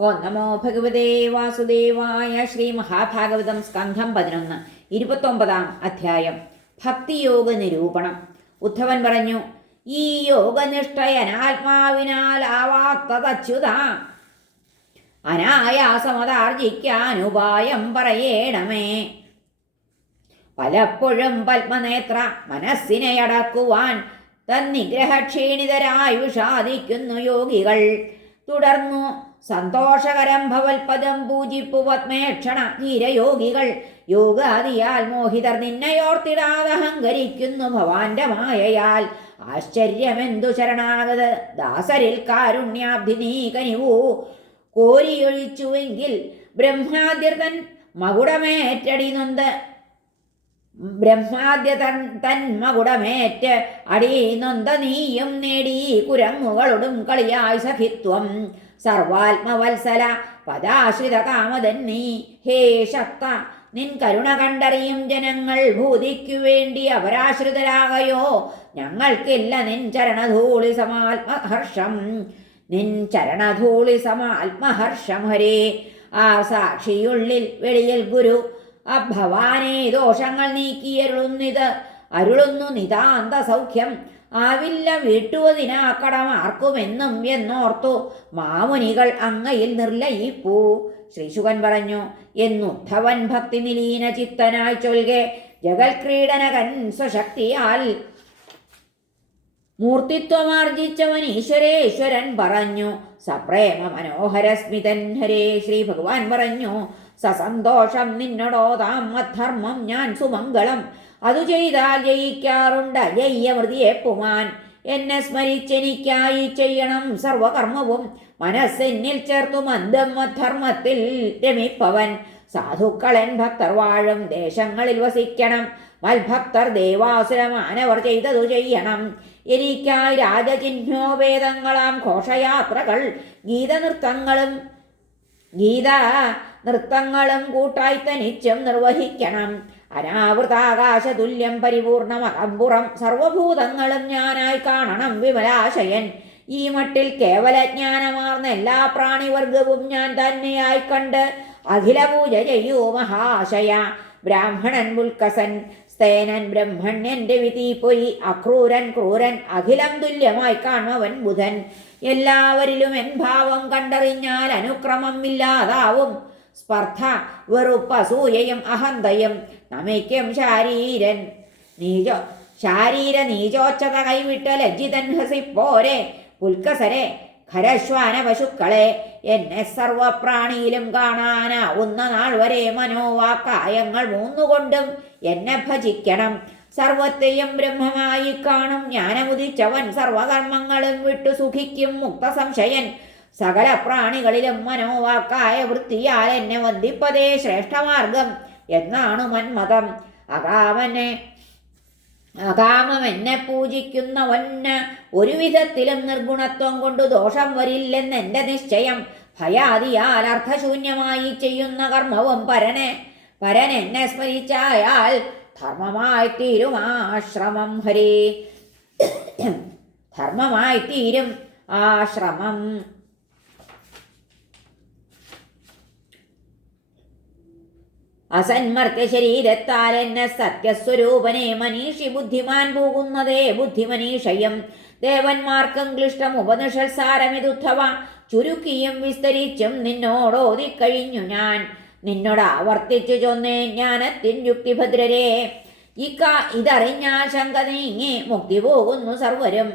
ഓ നമോ ഭഗവതേ വാസുദേവായ ശ്രീ മഹാഭാഗവതം സ്കന്ധം പതിനൊന്ന് ഇരുപത്തൊമ്പതാം അധ്യായം. ഭക്തിയോഗ നിരൂപണം. ഉദ്ധവൻ പറഞ്ഞു ഈ യോഗനിഷ്ഠയനാത്മാവിനാൽ ആവാത്തതച്യുത അനായാസമതാർജിക്കാൻ ഉപായം പറയേണമേ. പലപ്പോഴും പത്മനേത്ര മനസ്സിനെ അടക്കുവാൻ തന്നിഗ്രഹക്ഷീണിതരായി വിഷാദിക്കുന്നു യോഗികൾ. തുടർന്നു സന്തോഷകരം ഭവൽപദം പൂജിപ്പു പത്മേക്ഷണ ധീരയോഗികൾ. യോഗാദിയാൽ മോഹിതർ നിന്നയോർത്തിടാതെ അഹങ്കരിക്കുന്നു ഭവാന്റെ മായയാൽ. ആശ്ചര്യമെന്തു ശരണാഗത ദാസരിൽ കാരുണ്യാബ്ധി നീ കനിവൂ കോരിയൊഴിച്ചുവെങ്കിൽ ബ്രഹ്മാദ്യതൻ മകുടമേറ്റടി നൊന്ത്. ബ്രഹ്മാദ്യ തൻ മകുടമേറ്റ് അടീ നൊന്ത. നീയും നേടി കുരങ്ങുകളോടും കളിയായി സഖിത്വം. സർവാത്മവത്സല പദാശ്രിത കാമതൻ ഹേ ശക്ത നിൻ കരുണ കണ്ടറിയും ജനങ്ങൾ ഭൂതിക്കു വേണ്ടി അവരാശ്രിതരാകയോ ഞങ്ങൾക്കില്ല നിൻ ചരണധൂളി സമാത്മഹർഷം. നിൻ ചരണധൂളി സമാത്മഹർഷം ഹരേ. ആ സാക്ഷിയുള്ളിൽ വെളിയിൽ ഗുരു അഭവാനേ ദോഷങ്ങൾ നീക്കിയരുളുന്നിത്. അരുളുന്നു നിതാന്ത സൗഖ്യം. ആവില്ല വീട്ടുവതിനാക്കടം ആർക്കുമെന്നും എന്നോർത്തു. മാമുനികൾ അങ്ങയിൽ നിർലയിപ്പൂ. ശ്രീശുകൻ പറഞ്ഞു എന്നുദ്ധവൻ ഭക്തി നിലീന ചിത്തനായി ചൊൽകെ. ജഗൽക്രീഡനകൻ സ്വശക്തിയാൽ മൂർത്തിത്വമാർജിച്ചവൻ ഈശ്വരേശ്വരൻ പറഞ്ഞു. സപ്രേമ മനോഹരസ്മിതൻ ഹരേ ശ്രീ ഭഗവാൻ പറഞ്ഞു സസന്തോഷം നിന്നടോതാം അധർമ്മം ഞാൻ സുമംഗളം. അതു ചെയ്താൽ ജയിക്കാറുണ്ട്. ജയ്യമൃതിയെ പുമാൻ. എന്നെ സ്മരിച്ചെനിക്കായി ചെയ്യണം സർവകർമ്മവും. മനസ്സെന്നിൽ ചേർത്തു മന്ദം ധർമ്മത്തിൽ രമിപ്പവൻ. സാധുക്കളൻ ഭക്തർ വാഴും. ദേശങ്ങളിൽ വസിക്കണം. മൽഭക്തർ ദേവാസുരമാനവർ ചെയ്തതു ചെയ്യണം. എനിക്കായി രാജചിഹ്നോപേദങ്ങളാം ഘോഷയാത്രകൾ. ഗീതനൃത്തങ്ങളും ഗീത നൃത്തങ്ങളും കൂട്ടായി തനിച്ചും നിർവഹിക്കണം. അനാവൃതാകാശതുല്യം പരിപൂർണമകമ്പുറം സർവഭൂതങ്ങളും ഞാനായി കാണണം വിമലാശയൻ. ഈ മട്ടിൽ കേവലജ്ഞാനമാർന്ന എല്ലാ പ്രാണിവർഗവും ഞാൻ തന്നെയായി കണ്ട് അഖിലപൂജ ചെയ്യൂ മഹാശയ. ബ്രാഹ്മണൻ മുൽക്കസൻ സ്തേനൻ ബ്രഹ്മണ്യന്റെ വിധി അക്രൂരൻ ക്രൂരൻ അഖിലം തുല്യമായി കാണവൻ ബുധൻ. എല്ലാവരിലും എൻ ഭാവം കണ്ടറിഞ്ഞാൽ അനുക്രമം ഇല്ലാതാവും. സ്പർദ്ധ വെറുപ്പസൂയയും അഹന്തയും നമിക്കും ശാരീരൻ നീജോ ശാരീര നീചോച്ചത കൈവിട്ട് ലജ്ജിതൻ ഹസിപ്പോരെ പുൽക്കസരെ ഖരശ്വാന പശുക്കളെ എന്നെ സർവപ്രാണിയിലും കാണാനാവുന്ന നാൾ വരെ മനോവാക്കായങ്ങൾ മൂന്നുകൊണ്ടും എന്നെ ഭജിക്കണം. സർവത്തെയും ബ്രഹ്മമായി കാണും ജ്ഞാനമുദിച്ചവൻ സർവകർമ്മങ്ങളും വിട്ടു സുഖിക്കും മുക്ത സംശയൻ സകല പ്രാണികളിലും മനോവാക്കായ വൃത്തിയാൽ എന്നെ വന്ദിപ്പതേ ശ്രേഷ്ഠമാർഗം എന്നാണ് മന്മതം. അകാമനെ അകാമം എന്നെ പൂജിക്കുന്നവന് ഒരു വിധത്തിലും നിർഗുണത്വം കൊണ്ട് ദോഷം വരില്ലെന്ന് എന്റെ നിശ്ചയം. ഭയാദിയാൽ അർത്ഥശൂന്യമായി ചെയ്യുന്ന കർമ്മവും പരനെ പരൻ എന്നെ സ്മരിച്ചായാൽ ധർമ്മമായി തീരും ആശ്രമം ഹരി. ധർമ്മമായി തീരും ആശ്രമം. അസന്മർത്ത ശരീരത്താൽ എന്നെ സത്യസ്വരൂപനെ മനീഷി ബുദ്ധിമാൻ പോകുന്നതേ ബുദ്ധിമനീഷയം. ദേവന്മാർക്കും ക്ലിഷ്ടം ഉപനിഷത്സാരമിതുദ്ധവ ചുരുക്കിയും വിസ്തരിച്ചും നിന്നോടോതിക്കഴിഞ്ഞു ഞാൻ. നിന്നോട് ആവർത്തിച്ചു ചൊന്നേ ജ്ഞാനത്തിൻ യുക്തിഭദ്രരെ. ഇക്ക ഇതറിഞ്ഞാ ശങ്ക നീങ്ങി മുക്തി പോകുന്നു സർവരും.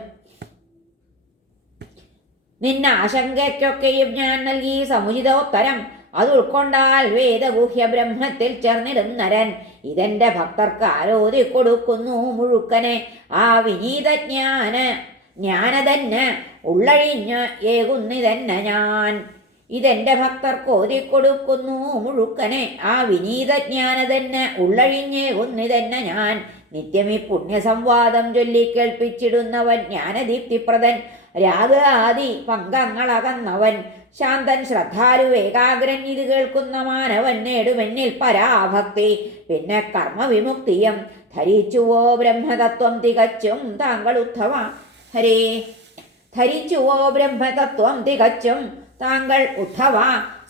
നിന്നാശങ്കയ്ക്കൊക്കെയും ഞാൻ നൽകി സമുചിതോത്തരം. അത് ഉൾക്കൊണ്ടാൽ വേദഗുഹ്യ ബ്രഹ്മത്തിൽ ചേർന്നിരുന്നരൻ ഇതെന്റെ ഭക്തർക്ക് ആരോധി കൊടുക്കുന്നു മുഴുക്കനെ. ആ വിനീതജ്ഞാന ജ്ഞാനതന്നെ ഉള്ളഴിഞ്ഞ് ഏകുന്നിതന്നെ ഞാൻ. ഇതെന്റെ ഭക്തർക്ക് ഓതിക്കൊടുക്കുന്നു മുഴുക്കനെ. ആ വിനീതജ്ഞാനതന്നെ ഉള്ളഴിഞ്ഞേകുന്നിതന്നെ ഞാൻ. നിത്യം ഈ പുണ്യസംവാദം ചൊല്ലിക്കേൾപ്പിച്ചിടുന്നവൻ ജ്ഞാനദീപ്തിപ്രദൻ. രാഗാദി പങ്കങ്ങളകന്നവൻ. ശാന്തൻ ശ്രദ്ധാലു ഏകാഗ്രൻ ഇത് കേൾക്കുന്ന മാനവൻ നേടുമെന്നിൽ പരാഭക്തി. പിന്നെ കർമ്മവിമുക്തിയും ധരിച്ചുവോ ബ്രഹ്മതത്വം തികച്ചും താങ്കൾ ഉദ്ധവ. ഹരേ. ധരിച്ചുവോ ബ്രഹ്മതത്വം തികച്ചും താങ്കൾ ഉദ്ധവ.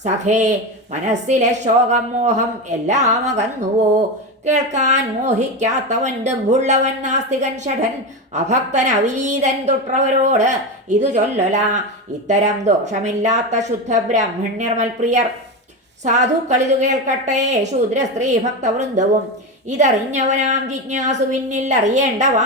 സഖേ മനസ്സിലെ ശോകം മോഹം എല്ലാം അകന്നുവോ. കേൾക്കാൻ മോഹിക്കാത്തവൻ ദമ്പുള്ളവൻ നാസ്തികൻ ഷഠൻ അഭക്തൻ അവിനീതൻ തൊട്ടവരോട് ഇതു ചൊല്ലല. ഇത്തരം ദോഷമില്ലാത്ത ശുദ്ധ ബ്രാഹ്മണ്യർമൽ പ്രിയർ. സാധുക്കളിതു കേൾക്കട്ടെ ശൂദ്ര സ്ത്രീ ഭക്തവൃന്ദവും. ഇതറിഞ്ഞവനാം ജിജ്ഞാസു പിന്നിൽ അറിയേണ്ടവ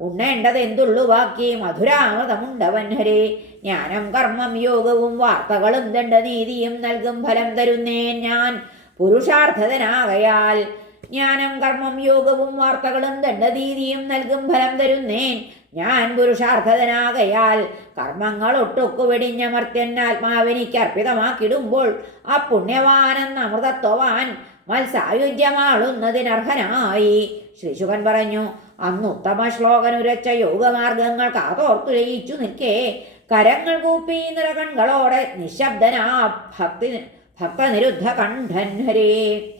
ഉണ്ണേണ്ടത് എന്തുള്ളു ബാക്കി മധുരാമൃതമുണ്ടവൻ ഹരേ. ജ്ഞാനം കർമ്മം യോഗവും വാർത്തകളും ദണ്ഡനീതിയും നൽകും ഫലം തരുന്നേ ഞാൻ. പുരുഷാർത്ഥതനാകയാൽ ജ്ഞാനം കർമ്മം യോഗവും വാർത്തകളും ദണ്ഡതീതിയും നൽകും ഫലം തരുന്നേൻ. ഞാൻ പുരുഷാർത്ഥതനാകയാൽ കർമ്മങ്ങൾ ഒട്ടൊക്കു വെടിഞ്ഞമർത്യൻ ആത്മാവിനിക്ക് അർപ്പിതമാക്കിടുമ്പോൾ ആ പുണ്യവാനെന്ന അമൃതത്വവാൻ മത്സായുജ്യമാളുന്നതിനർഹനായി ശ്രീശുഖൻ പറഞ്ഞു അന്ന് ഉത്തമ ശ്ലോകനുരച്ച യോഗമാർഗങ്ങൾ കാതോർത്തു ലയിച്ചു നിൽക്കേ. കരങ്ങൾ കൂപ്പി നിറകൺകളോടെ നിശബ്ദനാ ഭക്തി ഭക്തനിരുദ്ധ കണ്ഠൻ ഹരേ.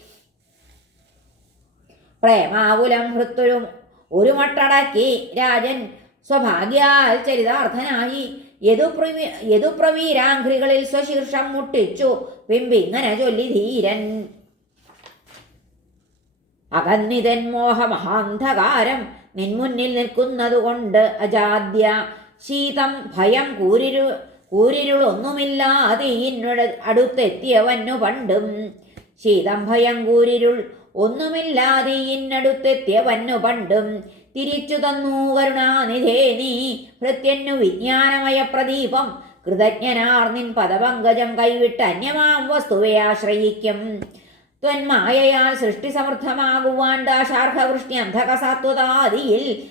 പ്രേമാകുലം ഹൃത്തുരും ഒരു മട്ടടക്കി രാജൻ സ്വഭാഗ്യാൽ ചരിതാർത്ഥനായി. യദുപ്രവി യദുപ്രവീരാഘ്രികളിൽ സ്വശീർഷം മുട്ടിച്ചു. പിമ്പിങ്ങനെ ചൊല്ലി ധീരൻ. അകന്നിതൻ മോഹമഹാന്ധകാരം നിൻമുന്നിൽ നിൽക്കുന്നതുകൊണ്ട് അജാദ്യ. ശീതം ഭയം കൂരിരു കൂരിരുളൊന്നുമില്ലാതെ ഇന്നോട് അടുത്തെത്തിയവന്നു പണ്ടും. ശീതം ഭയം കൂരിരുൾ ഒന്നുമില്ലാതെ ഇന്നടുത്തെത്തിയവന്നു പണ്ടും. തിരിച്ചു തന്നു കരുണാനിധേ നീ. ഭൃത്യന്നു വിജ്ഞാനമയ പ്രദീപം. കൃതജ്ഞനാർ നിൻ പദപങ്കജം കൈവിട്ട് അന്യമാം വസ്തുവെ ആശ്രയിക്കും. ത്വന്മായയാൽ സൃഷ്ടി സമൃദ്ധമാകുവാൻ ദാശാർഹവൃഷ്ടി അന്ധകസാത്വതാദിയിൽ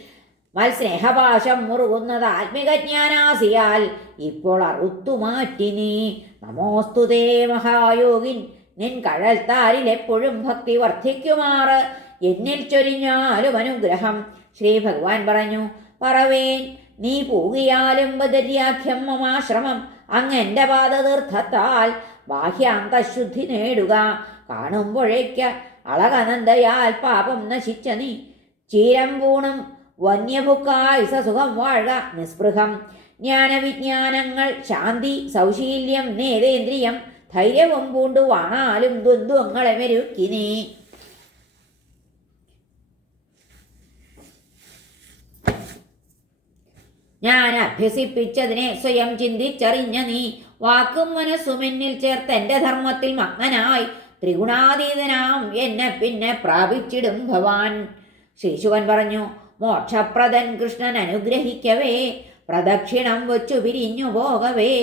മത്സ്നേഹപാശം മുറുകുന്നത് ആത്മികജ്ഞാനാസിയാൽ ഇപ്പോൾ അറുത്തുമാറ്റി നീ. നമോസ്തുതേ മഹായോഗിൻ. നിൻ കഴൽത്താരിലെപ്പോഴും ഭക്തി വർദ്ധിക്കുമാറ്. എന്നിൽ ചൊരിഞ്ഞാലും അനുഗ്രഹം. ശ്രീ ഭഗവാൻ പറഞ്ഞു പറവേൻ നീ പൂകിയാലും ബദര്യാഖ്യം മമാശ്രമം അങ്ങെന്റെ പാദതീർത്ഥത്താൽ ബാഹ്യാന്തശുദ്ധി നേടുക. കാണുമ്പോഴേക്ക് അളകനന്ദയാൽ പാപം നശിച്ച നീ. ചീരം പൂണും വന്യഭുക്കായി സസുഖം വാഴുക നിസ്പൃഹം. ജ്ഞാനവിജ്ഞാനങ്ങൾ ശാന്തി സൗശീല്യം നേതേന്ദ്രിയം ധൈര്യവും പൂണ്ടു വാണാലും ദ്വന്ദ്വങ്ങളെ മെരുക്കി നീ ഞാൻ അഭ്യസിപ്പിച്ചതിനെ സ്വയം ചിന്തിച്ചറിഞ്ഞ നീ വാക്കും മനസ്സുമെന്നിൽ ചേർത്ത് എന്റെ ധർമ്മത്തിൽ മഗ്നനായി ത്രിഗുണാതീതനാം എന്നെ പിന്നെ പ്രാപിച്ചിടും ഭവാൻ. ശ്രീശുവൻ പറഞ്ഞു മോക്ഷപ്രദൻ കൃഷ്ണൻ അനുഗ്രഹിക്കവേ പ്രദക്ഷിണം വച്ചു പിരിഞ്ഞു പോകവേ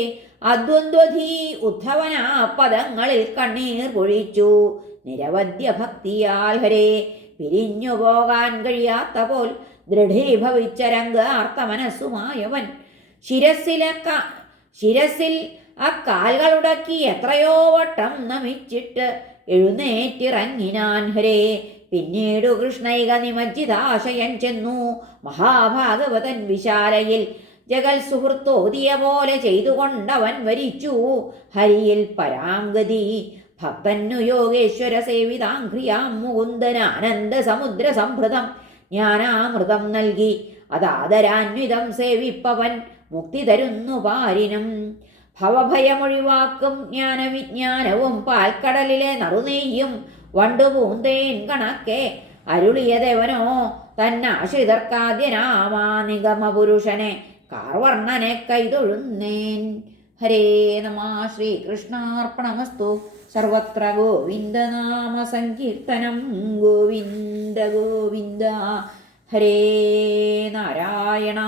അദ്വന്ദ്വധീ ഉദ്ധവനാ പദങ്ങളിൽ കണ്ണീർ പൊഴിച്ചു. നിരവധ്യ ഭക്തിയാൽ ഹരേ പിരിഞ്ഞു പോകാൻ കഴിയാത്ത പോൽ ദൃഢീഭവിച്ച രംഗാർത്ഥമനസ്സുമായവൻ ശിരസിലെ ശിരസിൽ ആ എത്രയോ വട്ടം നമിച്ചിട്ട് എഴുന്നേറ്റിറങ്ങിനാൻ ഹരേ. പിന്നീടു കൃഷ്ണൈക നിമജ്ജിതാശയൻ ചെന്നു മഹാഭാഗവതൻ വിശാലയിൽ ജഗൽ സുഹൃത്തോതിയ പോലെ ചെയ്തുകൊണ്ടവൻ വരിച്ചു. ഹരിയിൽ പരാംഗതി. ഭക്തന്നു യോഗേശ്വര സേവിതാംഘ്രിയാം മുകുന്ദനാനന്ദ സമുദ്ര സംഭൃതം. ജ്ഞാനാമൃതം നൽകി. അതാദരാന്വിതം സേവിപ്പവൻ. മുക്തി തരുന്നു പാരിനും. ഭവഭയമൊഴിവാക്കും ജ്ഞാനവിജ്ഞാനവും. പാൽക്കടലിലെ നറുനെയ്യും വണ്ടുപൂന്തേൻ കണക്കെ. അരുളിയതെവനോ തന്നാശ്രിതർക്കാദ്യനാമാ നിഗമ പുരുഷനെ കാർവർണനെ കൈതൊഴുന്നേൻ ഹരേ നമ ശ്രീകൃഷ്ണാർപ്പണമസ്തു. സർവത്ര ഗോവിന്ദനാമ സങ്കീർത്തനം ഗോവിന്ദ ഗോവിന്ദ. ഹരേ നാരായണ.